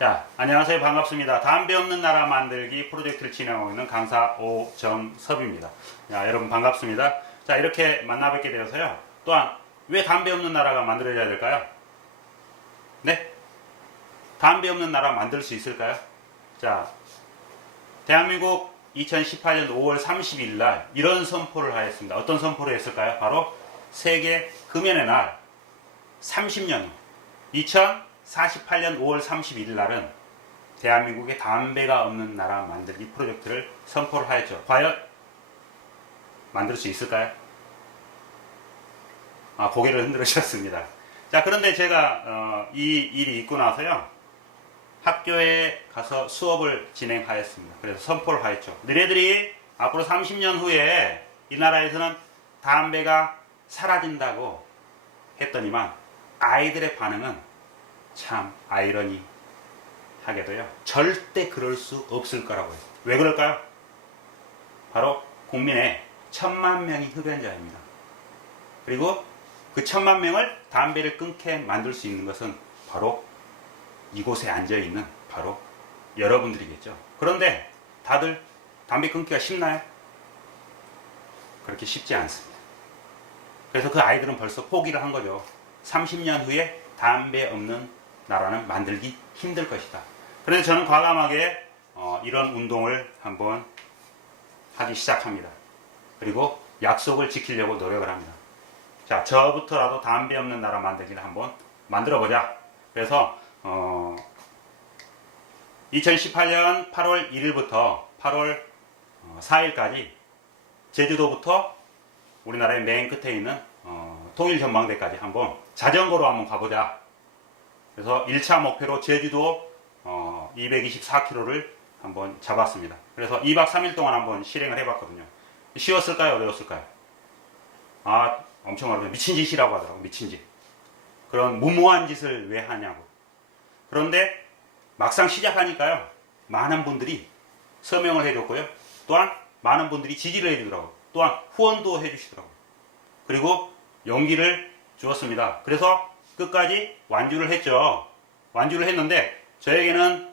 자, 안녕하세요. 반갑습니다. 담배 없는 나라 만들기 프로젝트를 진행하고 있는 강사 오정섭입니다. 자, 여러분 반갑습니다. 자, 이렇게 만나 뵙게 되어서요. 또한 왜 담배 없는 나라가 만들어져야 될까요? 네? 담배 없는 나라 만들 수 있을까요? 자, 대한민국 2018년 5월 30일 날 이런 선포를 하였습니다. 어떤 선포를 했을까요? 바로 세계 금연의 날 30년 후 2048년 5월 31일 날은 대한민국에 담배가 없는 나라 만들기 프로젝트를 선포를 하였죠. 과연 만들 수 있을까요? 고개를 흔들으셨습니다. 자, 그런데 제가 이 일이 있고 나서요, 학교에 가서 수업을 진행하였습니다. 그래서 선포를 하였죠. 너희들이 앞으로 30년 후에 이 나라에서는 담배가 사라진다고 했더니만 아이들의 반응은 참 아이러니하게도요, 절대 그럴 수 없을 거라고 했어요. 왜 그럴까요? 바로 국민의 1000만 명이 흡연자입니다. 그리고 그 1000만 명을 담배를 끊게 만들 수 있는 것은 바로 이곳에 앉아있는 바로 여러분들이겠죠. 그런데 다들 담배 끊기가 쉽나요? 그렇게 쉽지 않습니다. 그래서 그 아이들은 벌써 포기를 한 거죠. 30년 후에 담배 없는 나라는 만들기 힘들 것이다. 그래서 저는 과감하게 이런 운동을 한번 하기 시작합니다. 그리고 약속을 지키려고 노력을 합니다. 자, 저부터라도 담배 없는 나라 만들기를 한번 만들어보자. 그래서 2018년 8월 1일부터 8월 4일까지 제주도부터 우리나라의 맨 끝에 있는 통일전망대까지 한번 자전거로 한번 가보자. 그래서 1차 목표로 제주도 224km를 한번 잡았습니다. 그래서 2박 3일 동안 한번 실행을 해봤거든요. 쉬웠을까요? 어려웠을까요? 엄청 어려워요. 미친 짓이라고 하더라고요. 미친 짓. 그런 무모한 짓을 왜 하냐고. 그런데 막상 시작하니까요, 많은 분들이 서명을 해줬고요. 또한 많은 분들이 지지를 해주더라고요. 또한 후원도 해주시더라고요. 그리고 용기를 주었습니다. 그래서 끝까지 완주를 했죠. 완주를 했는데 저에게는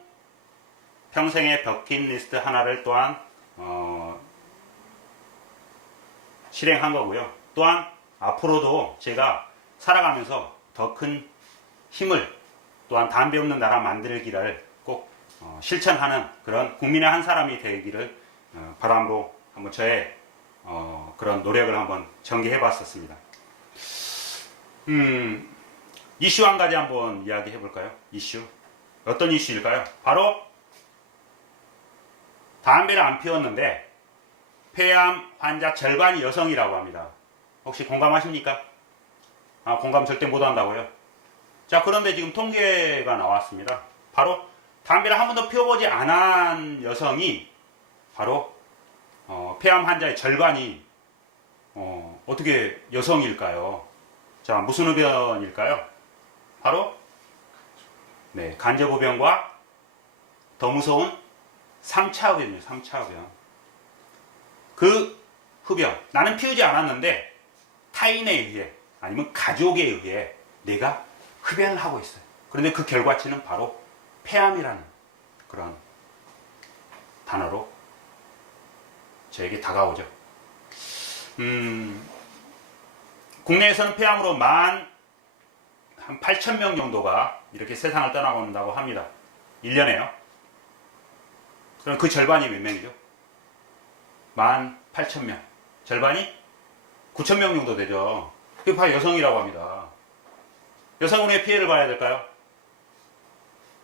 평생의 버킷리스트 하나를 또한 실행한 거고요. 또한 앞으로도 제가 살아가면서 더 큰 힘을, 또한 담배 없는 나라 만들기를 꼭 실천하는 그런 국민의 한 사람이 되기를 바람으로 한번 저의 그런 노력을 한번 전개해 봤었습니다. 이슈 한 가지 한번 이야기해 볼까요? 이슈. 어떤 이슈일까요? 바로 담배를 안 피웠는데 폐암 환자 절반이 여성이라고 합니다. 혹시 공감하십니까? 공감 절대 못 한다고요? 자, 그런데 지금 통계가 나왔습니다. 바로 담배를 한 번도 피워보지 않은 여성이 바로 폐암 환자의 절반이 어떻게 여성일까요? 자, 무슨 흡연일까요? 바로 간접흡연과 더 무서운 3차 흡연이에요. 3차 흡연. 그 흡연, 나는 피우지 않았는데 타인에 의해 아니면 가족에 의해 내가 흡연을 하고 있어요. 그런데 그 결과치는 바로 폐암이라는 그런 단어로 저에게 다가오죠. 국내에서는 폐암으로 한 8,000명 정도가 이렇게 세상을 떠나간다고 합니다. 1년에요. 그럼 그 절반이 몇 명이죠? 18,000명. 절반이 9,000명 정도 되죠. 그게 바로 여성이라고 합니다. 여성은 왜 피해를 봐야 될까요?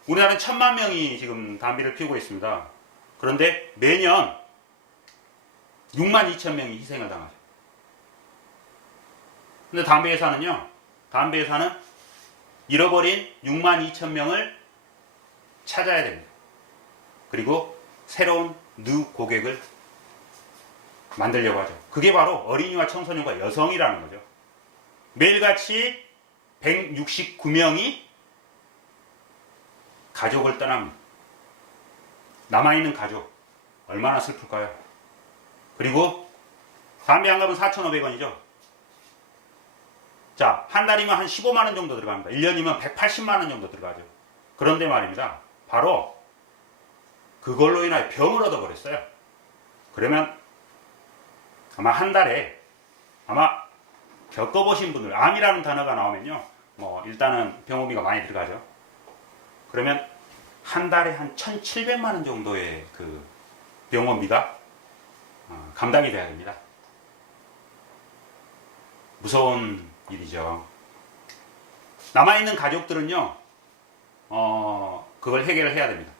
우리나라는 1000만 명이 지금 담배를 피우고 있습니다. 그런데 매년 62,000명이 희생을 당하죠. 근데 담배 회사는요, 담배 회사는 잃어버린 62,000명을 찾아야 됩니다. 그리고 새로운 뉴 고객을 만들려고 하죠. 그게 바로 어린이와 청소년과 여성이라는 거죠. 매일같이 169명이 가족을 떠납니다. 남아있는 가족, 얼마나 슬플까요? 그리고 담배 한 갑은 4,500원이죠. 자, 한 달이면 한 15만원 정도 들어갑니다. 1년이면 180만원 정도 들어가죠. 그런데 말입니다. 바로 그걸로 인하여 병을 얻어버렸어요. 그러면 아마 한 달에 아마 겪어보신 분들, 암이라는 단어가 나오면요, 일단은 병원비가 많이 들어가죠. 그러면 한 달에 한 1,700만 원 정도의 그 병원비가 감당이 돼야 됩니다. 무서운 일이죠. 남아있는 가족들은요, 그걸 해결을 해야 됩니다.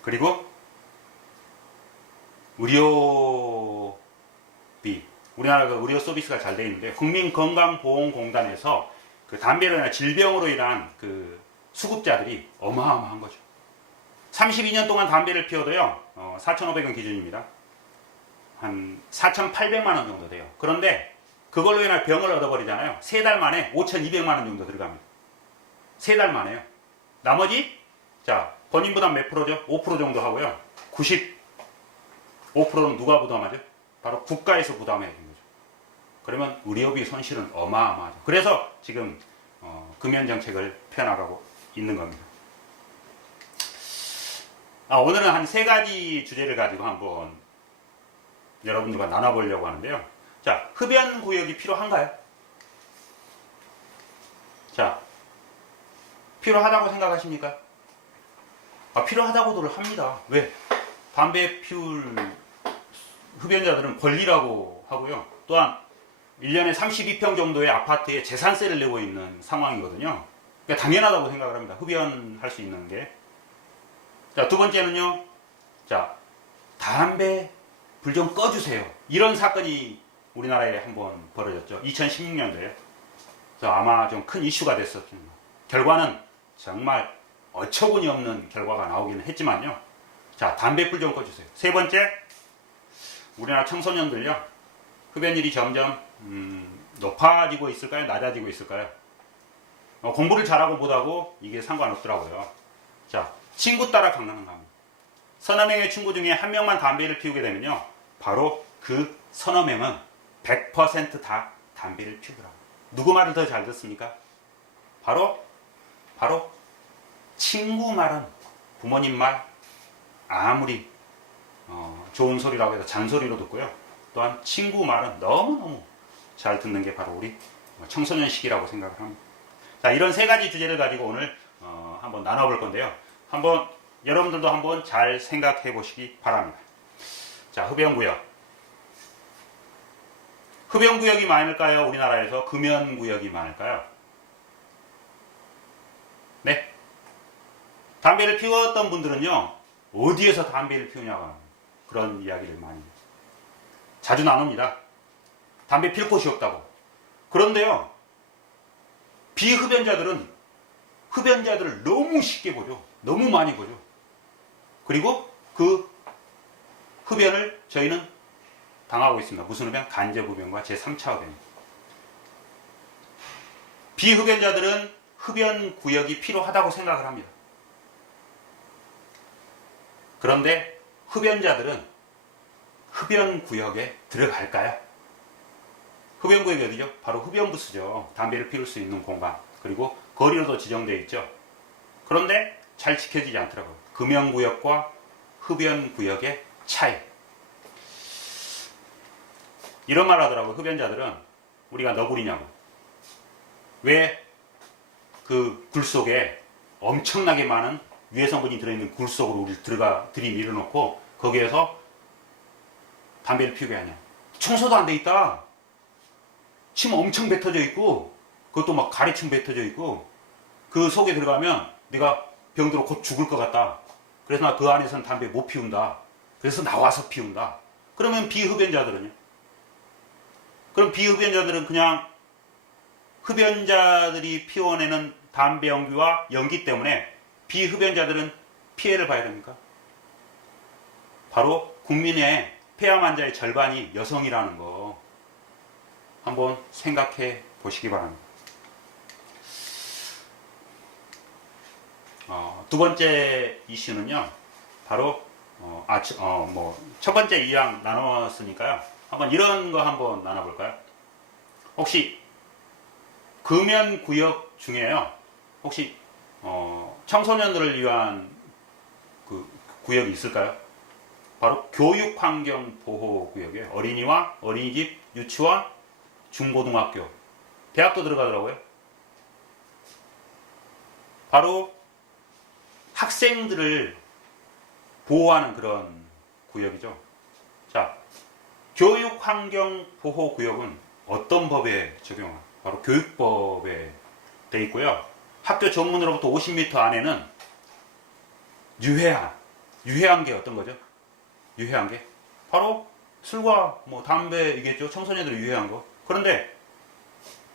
그리고 의료비, 우리나라가 의료 서비스가 잘 되어 있는데 국민건강보험공단에서 그 담배로 인한 질병으로 인한 그 수급자들이 어마어마한 거죠. 32년 동안 담배를 피워도요, 4,500원 기준입니다. 한 4,800만 원 정도 돼요. 그런데 그걸로 인한 병을 얻어버리잖아요. 3달 만에 5,200만 원 정도 들어갑니다. 3달 만에요. 나머지, 자, 본인 부담 몇 프로죠? 5% 정도 하고요. 95%는 누가 부담하죠? 바로 국가에서 부담해야 되는 거죠. 그러면 의료비 손실은 어마어마하죠. 그래서 지금 금연 정책을 펴나가고 있는 겁니다. 오늘은 한 3가지 주제를 가지고 한번 여러분들과 나눠보려고 하는데요. 자, 흡연 구역이 필요한가요? 자, 필요하다고 생각하십니까? 필요하다고들 합니다. 왜? 담배 피울 흡연자들은 권리라고 하고요. 또한 1년에 32평 정도의 아파트에 재산세를 내고 있는 상황이거든요. 그러니까 당연하다고 생각을 합니다. 흡연할 수 있는 게. 자, 두 번째는요. 자, 담배 불 좀 꺼주세요. 이런 사건이 우리나라에 한번 벌어졌죠. 2016년도에. 아마 좀 큰 이슈가 됐었죠. 결과는 정말 어처구니 없는 결과가 나오기는 했지만요. 자, 담배 불 좀 꺼주세요. 세 번째, 우리나라 청소년들요. 흡연율이 점점 높아지고 있을까요? 낮아지고 있을까요? 공부를 잘하고 못하고 이게 상관없더라고요. 자, 친구 따라 강남 갑니다. 서너 명의 친구 중에 한 명만 담배를 피우게 되면요. 바로 그 서너 명은 100% 다 담배를 피우더라고요. 누구 말을 더 잘 듣습니까? 바로 친구 말은 부모님 말 아무리 좋은 소리라고 해서 잔소리로 듣고요. 또한 친구 말은 너무너무 잘 듣는 게 바로 우리 청소년 시기라고 생각을 합니다. 자, 이런 3가지 주제를 가지고 오늘 한번 나눠볼 건데요. 한번 여러분들도 한번 잘 생각해 보시기 바랍니다. 자, 흡연구역. 흡연구역이 많을까요? 우리나라에서 금연구역이 많을까요? 네. 담배를 피웠던 분들은요, 어디에서 담배를 피우냐고 그런 이야기를 많이 자주 나눕니다. 담배 필 곳이 없다고. 그런데요, 비흡연자들은 흡연자들을 너무 쉽게 보죠. 너무 많이 보죠. 그리고 그 흡연을 저희는 당하고 있습니다. 무슨 흡연? 간접흡연과 제3차 흡연. 비흡연자들은 흡연 구역이 필요하다고 생각을 합니다. 그런데 흡연자들은 흡연 구역에 들어갈까요? 흡연 구역이 어디죠? 바로 흡연 부스죠. 담배를 피울 수 있는 공간. 그리고 거리로도 지정되어 있죠. 그런데 잘 지켜지지 않더라고요. 금연 구역과 흡연 구역의 차이. 이런 말 하더라고요. 흡연자들은 우리가 너구리냐고. 왜 그 굴 속에 엄청나게 많은 유해 성분이 들어있는 굴 속으로 우리를 들이밀어 놓고 거기에서 담배를 피우게 하냐. 청소도 안 돼 있다. 침 엄청 뱉어져 있고 그것도 막 가래침 뱉어져 있고 그 속에 들어가면 내가 병들어 곧 죽을 것 같다. 그래서 나 그 안에서는 담배 못 피운다. 그래서 나와서 피운다. 그러면 비흡연자들은요? 그럼 비흡연자들은 그냥 흡연자들이 피워내는 담배 연기와 연기 때문에 비흡연자들은 피해를 봐야 됩니까? 바로 국민의 폐암 환자의 절반이 여성이라는 거 한번 생각해 보시기 바랍니다. 두 번째 이슈는요, 바로 첫 번째 이양 나눴으니까요. 한번 이런 거 한번 나눠볼까요? 혹시 금연 구역 중에요, 혹시 청소년들을 위한 그 구역이 있을까요? 바로 교육환경보호구역이에요. 어린이와 어린이집, 유치원, 중고등학교, 대학도 들어가더라고요. 바로 학생들을 보호하는 그런 구역이죠. 자, 교육환경보호구역은 어떤 법에 적용합니까? 바로 교육법에 되어 있고요. 학교 정문으로부터 50m 안에는 유해한 게 어떤 거죠? 유해한 게 바로 술과 뭐 담배이겠죠. 청소년들이 유해한 거. 그런데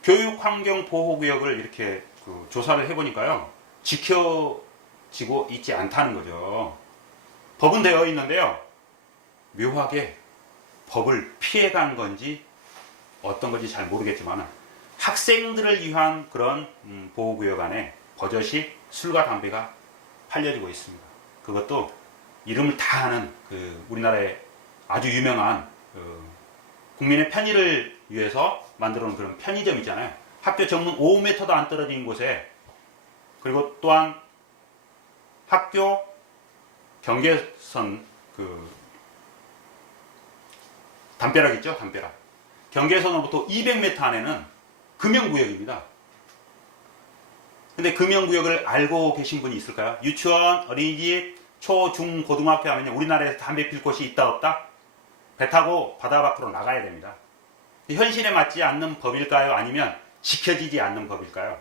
교육환경보호구역을 이렇게 조사를 해보니까요, 지켜지고 있지 않다는 거죠. 법은 되어 있는데요, 묘하게 법을 피해간 건지 어떤 건지 잘 모르겠지만 학생들을 위한 그런 보호구역 안에 버젓이 술과 담배가 팔려지고 있습니다. 그것도 이름을 다 아는 우리나라의 아주 유명한 국민의 편의를 위해서 만들어 놓은 그런 편의점 있잖아요. 학교 정문 5m도 안 떨어진 곳에, 그리고 또한 학교 경계선 담벼락 있죠? 담벼락. 경계선으로부터 200m 안에는 금연구역입니다. 근데 금연구역을 알고 계신 분이 있을까요? 유치원, 어린이집, 초, 중, 고등학교 하면 우리나라에서 담배 필 곳이 있다 없다? 배 타고 바다 밖으로 나가야 됩니다. 현실에 맞지 않는 법일까요? 아니면 지켜지지 않는 법일까요?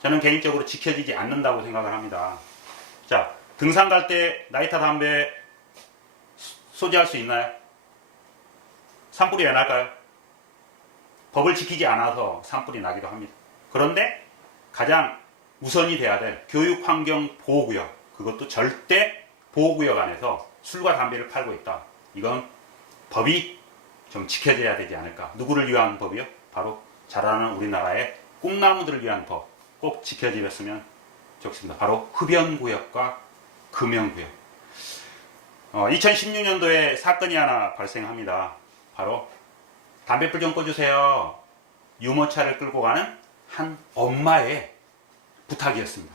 저는 개인적으로 지켜지지 않는다고 생각을 합니다. 자, 등산 갈 때 나이타 담배 소지할 수 있나요? 산불이 왜 날까요? 법을 지키지 않아서 산불이 나기도 합니다. 그런데 가장 우선이 돼야 될 교육환경보호구역, 그것도 절대 보호구역 안에서 술과 담배를 팔고 있다. 이건 법이 좀 지켜져야 되지 않을까. 누구를 위한 법이요? 바로 자라나는 우리나라의 꿈나무들을 위한 법. 꼭 지켜지셨으면 좋겠습니다. 바로 흡연구역과 금연구역. 2016년도에 사건이 하나 발생합니다. 바로 담배불 좀 꺼주세요. 유모차를 끌고 가는 한 엄마의 부탁이었습니다.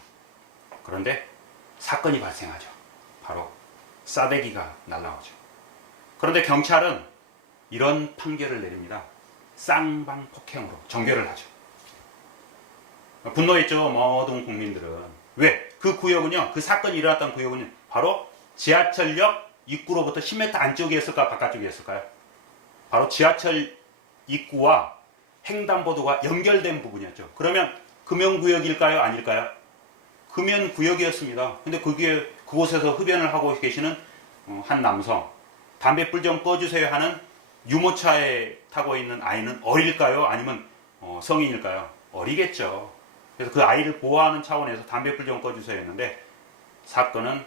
그런데 사건이 발생하죠. 바로 싸대기가 날라오죠. 그런데 경찰은 이런 판결을 내립니다. 쌍방폭행으로 정결을 하죠. 분노했죠, 모든 국민들은. 왜? 그 구역은요, 그 사건이 일어났던 구역은요, 바로 지하철역 입구로부터 10m 안쪽에 있을까, 바깥쪽에 있을까요? 바로 지하철 입구와 횡단보도가 연결된 부분이었죠. 그러면 금연구역일까요? 아닐까요? 금연구역이었습니다. 근데 그곳에서 흡연을 하고 계시는 한 남성, 담배불 좀 꺼주세요 하는 유모차에 타고 있는 아이는 어릴까요? 아니면 성인일까요? 어리겠죠. 그래서 그 아이를 보호하는 차원에서 담배불 좀 꺼주세요 했는데, 사건은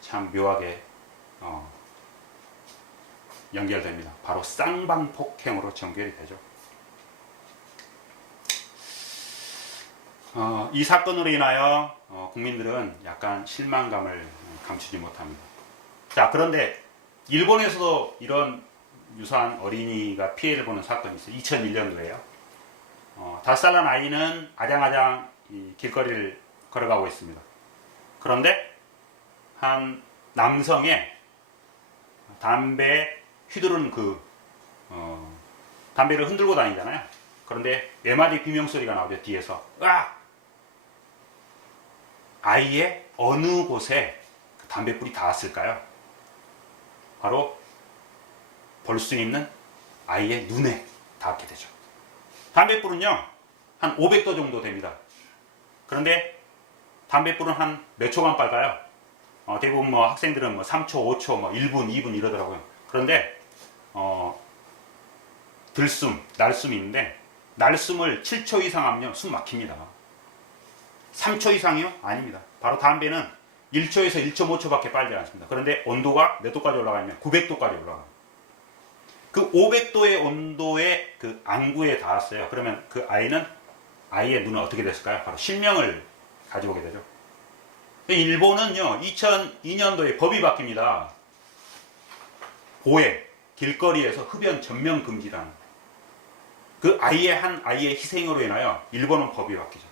참 묘하게 연결됩니다. 바로 쌍방폭행으로 전결이 되죠. 이 사건으로 인하여 국민들은 약간 실망감을 감추지 못합니다. 자, 그런데 일본에서도 이런 유사한 어린이가 피해를 보는 사건이 있어요. 2001년도에요. 5살 난 아이는 아장아장 길거리를 걸어가고 있습니다. 그런데 한 남성의 담배 휘두른 담배를 흔들고 다니잖아요. 그런데 4마디 비명소리가 나오죠. 뒤에서 으악! 아이의 어느 곳에 그 담배불이 닿았을까요? 바로 볼 수 있는 아이의 눈에 닿게 되죠. 담배불은요, 한 500도 정도 됩니다. 그런데 담배불은 한 몇 초간 빨까요? 대부분 학생들은 3초, 5초, 1분, 2분 이러더라고요. 그런데 들숨, 날숨이 있는데, 날숨을 7초 이상 하면 숨 막힙니다. 3초 이상이요? 아닙니다. 바로 담배는 1초에서 1.5초밖에 빨지 않습니다. 그런데 온도가 몇 도까지 올라가냐면 900도까지 올라갑니다. 그 500도의 온도의 그 안구에 닿았어요. 그러면 그 아이의 눈은 어떻게 됐을까요? 바로 실명을 가져오게 되죠. 일본은요, 2002년도에 법이 바뀝니다. 고해, 길거리에서 흡연 전면 금지라는, 한 아이의 희생으로 인하여 일본은 법이 바뀌죠.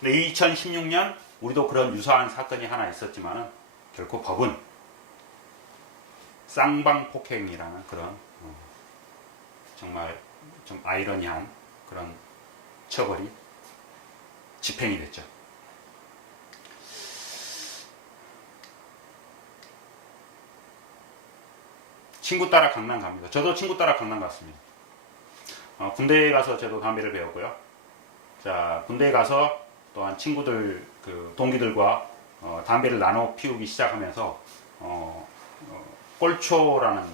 근데 2016년 우리도 그런 유사한 사건이 하나 있었지만은 결코 법은 쌍방폭행이라는 그런 정말 좀 아이러니한 그런 처벌이 집행이 됐죠. 친구 따라 강남 갑니다. 저도 친구 따라 강남 갔습니다. 군대에 가서 저도 담배를 배웠고요. 자, 군대에 가서 또한 친구들, 동기들과 담배를 나눠 피우기 시작하면서 꼴초라는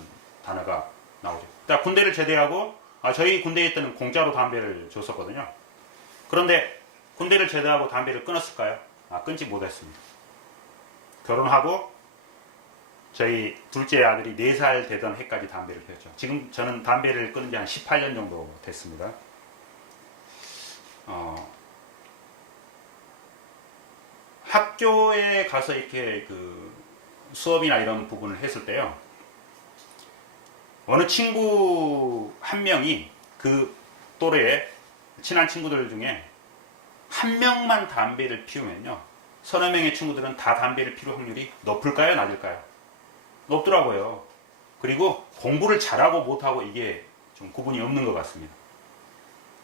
단어가 나오죠. 자, 군대를 제대하고 저희 군대에 때는 공짜로 담배를 줬었거든요. 그런데 군대를 제대하고 담배를 끊었을까요? 끊지 못했습니다. 결혼하고 저희 둘째 아들이 4살 되던 해까지 담배를 피웠죠. 지금 저는 담배를 끊은 지 한 18년 정도 됐습니다. 학교에 가서 이렇게 수업이나 이런 부분을 했을 때요. 어느 친구 한 명이 그 또래의 친한 친구들 중에 한 명만 담배를 피우면요. 서너 명의 친구들은 다 담배를 피울 확률이 높을까요? 낮을까요? 높더라고요. 그리고 공부를 잘하고 못하고 이게 좀 구분이 없는 것 같습니다.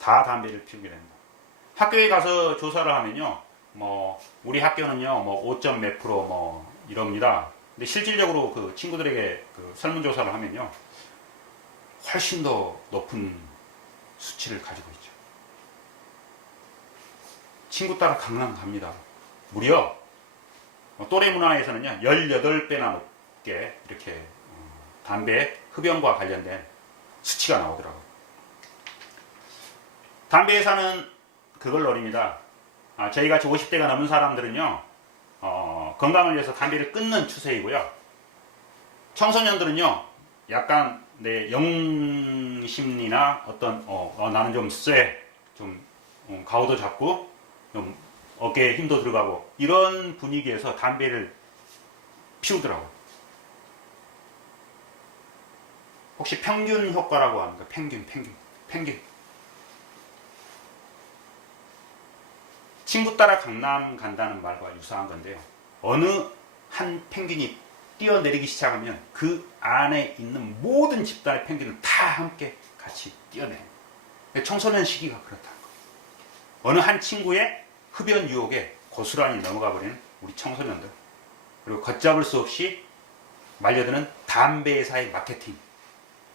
다 담배를 피우게 됩니다. 학교에 가서 조사를 하면요. 우리 학교는요, 5점 몇 프로 이럽니다. 근데 실질적으로 그 친구들에게 설문조사를 하면요. 훨씬 더 높은 수치를 가지고 있죠. 친구 따라 강남 갑니다. 무려 또래 문화에서는요, 18배나 높게 이렇게 담배 흡연과 관련된 수치가 나오더라고요. 담배 회사는 그걸 노립니다. 저희같이 50대가 넘은 사람들은요, 건강을 위해서 담배를 끊는 추세이고요. 청소년들은요, 약간 내 영심리나 어떤 나는 좀 쎄, 좀 가오도 잡고 좀 어깨에 힘도 들어가고 이런 분위기에서 담배를 피우더라고요. 혹시 평균 효과라고 합니까? 평균. 친구 따라 강남 간다는 말과 유사한 건데요. 어느 한 펭귄이 뛰어내리기 시작하면 그 안에 있는 모든 집단의 펭귄은 다 함께 같이 뛰어내립니다. 청소년 시기가 그렇다는 거예요. 어느 한 친구의 흡연 유혹에 고스란히 넘어가 버리는 우리 청소년들, 그리고 걷잡을 수 없이 말려드는 담배 회사의 마케팅.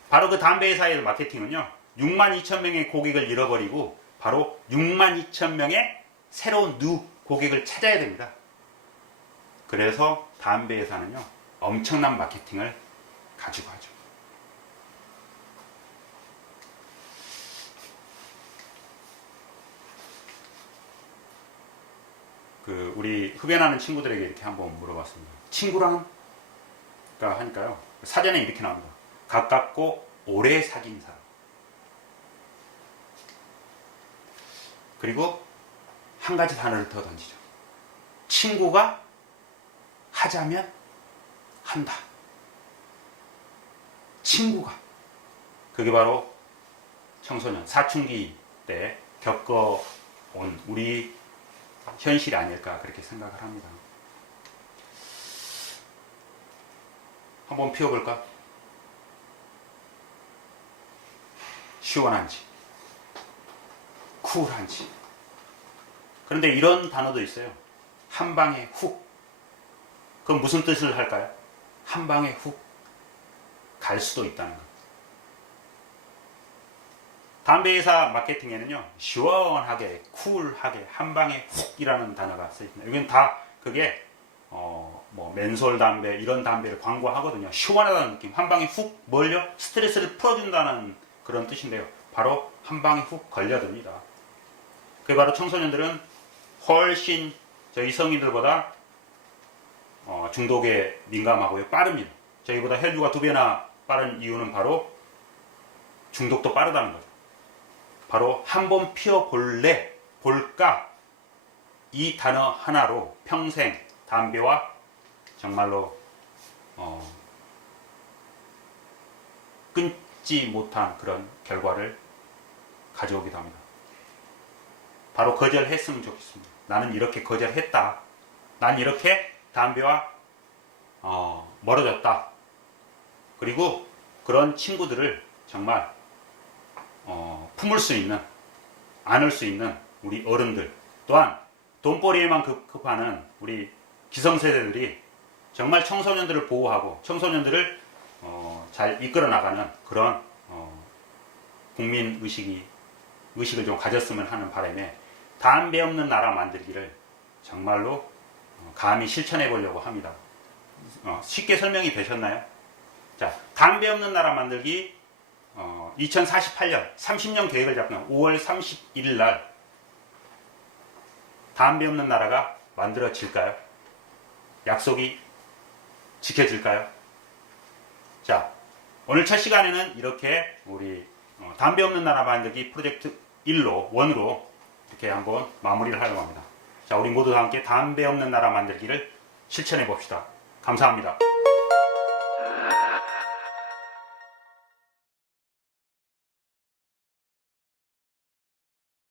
바로 그 담배 회사의 마케팅은요, 62,000명의 고객을 잃어버리고 바로 62,000명의 새로운 뉴 고객을 찾아야 됩니다. 그래서 담배 회사는요, 엄청난 마케팅을 가지고 하죠. 우리 흡연하는 친구들에게 이렇게 한번 물어봤습니다. 친구랑 하니까요, 사전에 이렇게 나옵니다. 가깝고 오래 사귄 사람. 그리고 한 가지 단어를 더 던지죠. 친구가 하자면 한다. 친구가. 그게 바로 청소년, 사춘기 때 겪어온 우리 현실이 아닐까 그렇게 생각을 합니다. 한번 피워볼까? 시원한지, 쿨한지. 그런데 이런 단어도 있어요. 한 방에 훅. 그럼 무슨 뜻을 할까요? 한 방에 훅 갈 수도 있다는 것. 담배 회사 마케팅에는요, 시원하게, 쿨하게, 한 방에 훅이라는 단어가 쓰여 있습니다. 여기는 다 그게 맨솔 담배 이런 담배를 광고하거든요. 시원하다는 느낌, 한 방에 훅 멀려 스트레스를 풀어준다는 그런 뜻인데요. 바로 한 방에 훅 걸려듭니다. 그게 바로 청소년들은 훨씬 저희 성인들보다 중독에 민감하고요, 빠릅니다. 저희보다 혈류가 2배나 빠른 이유는 바로 중독도 빠르다는 거죠. 바로 한번 피워볼래, 볼까, 이 단어 하나로 평생 담배와 정말로 끊지 못한 그런 결과를 가져오기도 합니다. 바로 거절했으면 좋겠습니다. 나는 이렇게 거절했다. 난 이렇게 담배와 멀어졌다. 그리고 그런 친구들을 정말 품을 수 있는, 안을 수 있는 우리 어른들, 또한 돈벌이에만 급급하는 우리 기성세대들이 정말 청소년들을 보호하고 청소년들을 잘 이끌어 나가는 그런 국민 의식을 좀 가졌으면 하는 바람에 담배 없는 나라 만들기를 정말로 감히 실천해 보려고 합니다. 쉽게 설명이 되셨나요? 자, 담배 없는 나라 만들기 2048년 30년 계획을 잡는 5월 31일 날 담배 없는 나라가 만들어질까요? 약속이 지켜질까요? 자, 오늘 첫 시간에는 이렇게 우리 담배 없는 나라 만들기 프로젝트 1로 이렇게 한번 마무리를 하려고 합니다. 자, 우리 모두 함께 담배 없는 나라 만들기를 실천해 봅시다. 감사합니다.